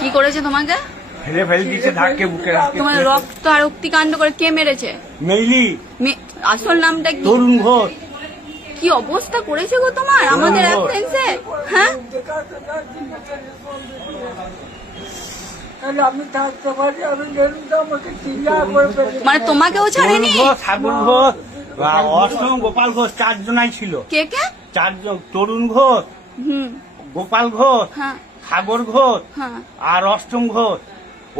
কি করেছে তোমাকে? ফেলে ফেলে দিয়েছে ধাক্কে বুকে। তোমার রক্ত আর অগ্নিকাণ্ড করে কে মেরেছে? মেইলি। আসল নামটা কি? তরুণ ঘোষ। কি অবস্থা করেছে গো তোমার আমাদের অ্যাম্বুলেন্সে? হ্যাঁ, মানে তোমাকেও ছাড়েনি? সাগর ঘোষ, অষ্টম, গোপাল ঘোষ, চারজনাই ছিল। কে কে? চারজন, তরুণ ঘোষ, গোপাল ঘোষ, সাগর ঘোষ আর অষ্টম ঘোষ।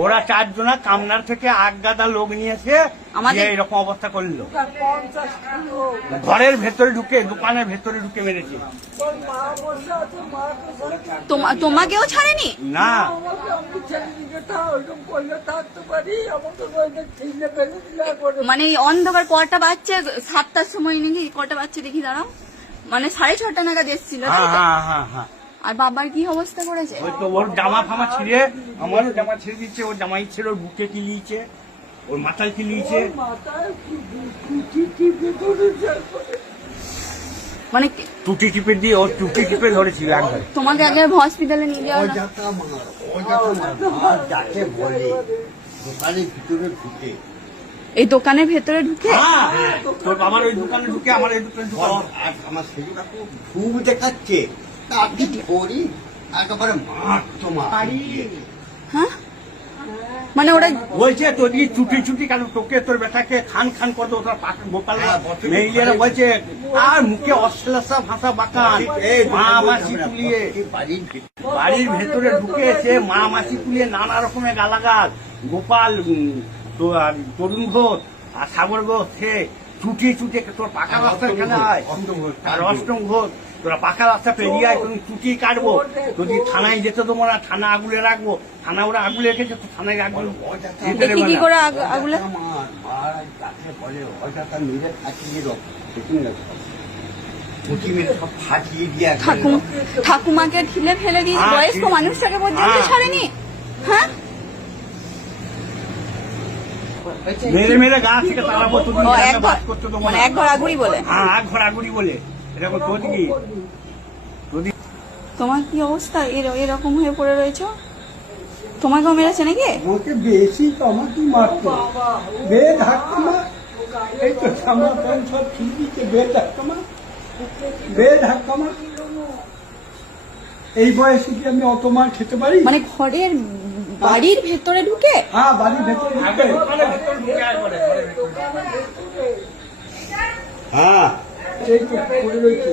ওরা চারজনা কামনার থেকে আগাদা লোক নিয়েছে, এরকম অবস্থা করলো। ঘরের ভেতরে ঢুকে, দোকানের ভেতরে ঢুকে মেরেছে। তোমাকেও ছাড়েনি? না, মানে অন্ধকার কটা বাচ্চা? 7টার সময় নাকি কটা বাচ্চা দেখি দাঁড়াও, মানে 6:30 নাগাদ এসেছিল। আর বাবার কি অবস্থা করেছে? ওই তো ওর জামা ফামা ছিঁড়ে, আমারও জামা ছিঁড়ে দিচ্ছে, ওর জামাই ছিল, ওর বুকে কিলিয়েছে, ওর মাথায় কিলিয়েছে। মানে টুটি টিপে দিয়ে ওর টুটি টিপে ধরেছিল একবার। তোমাকে আগে হসপিটালে নিয়ে যাওয়া? এই দোকানের ভেতরে ঢুকে? তোর বাবার ওই দোকানে ঢুকে, আমার এই দোকানে ঢুকে, আমার ছেলে কাকু খুব দেখাচ্ছে, একেবারে মারতো মারি। হ্যাঁ, মানে ওরা বলছে তোর চুটি চুটি কেন, তোকে তোর বেটাকে খান খান করতো। গোপাল মেয়েরা বলছে, আর মুখে অশ্লীলতা ভাষা বাঁকান, মা মাসি তুলিয়ে বাড়ির ভেতরে ঢুকে এসে মা মাসি তুলিয়ে নানা রকমের গালাগাল। গোপাল, তরুণ ঘোষ আর সাগর ঘোষ, সে চুটি চুটে তোর পাকা রাস্তা এখানে হয়। আর অষ্টম ঘোষ, তোরা পাকা রাস্তা পেরিয়ে আয়, তুমি চুটি কাটবো, যদি থানায় যেতে দেবো না, থানা আগুলে রাখবো। থানা ওরা আগুলে রেখেছে, তো থানায় আগুলে কি করে আগুলে? ঠাকুমাকে ঢিলে ফেলে দিয়ে বয়স্ক মানুষটাকে পর্যন্ত ছাড়েনি? হ্যাঁ, মেরে মেরে গা থেকে তাড়াবো, তুমি মানে এক ঘর আগুড়ি বলে? হ্যাঁ, এক ঘর আগুড়ি বলে। এরকম তোমার কি অবস্থা? এরকম হয়ে পড়ে রয়েছে? তোমাকেও মেরেছে নাকি? আমাকে বেশি তো আমাকেই মারতো, বেদ হাক্কামা। এই তো সামনা প্যান্ট সব ছিঁড়িতে বেদ হাক্কামা, বেদ হাক্কামা। এই বয়সে কি আমি অত মার খেতে পারি? মানে ঘরের বাড়ির ভেতরে ঢুকে? হ্যাঁ, বাড়ির ভেতরে ঢুকে। হ্যাঁ, এই তো পড়ে রয়েছে।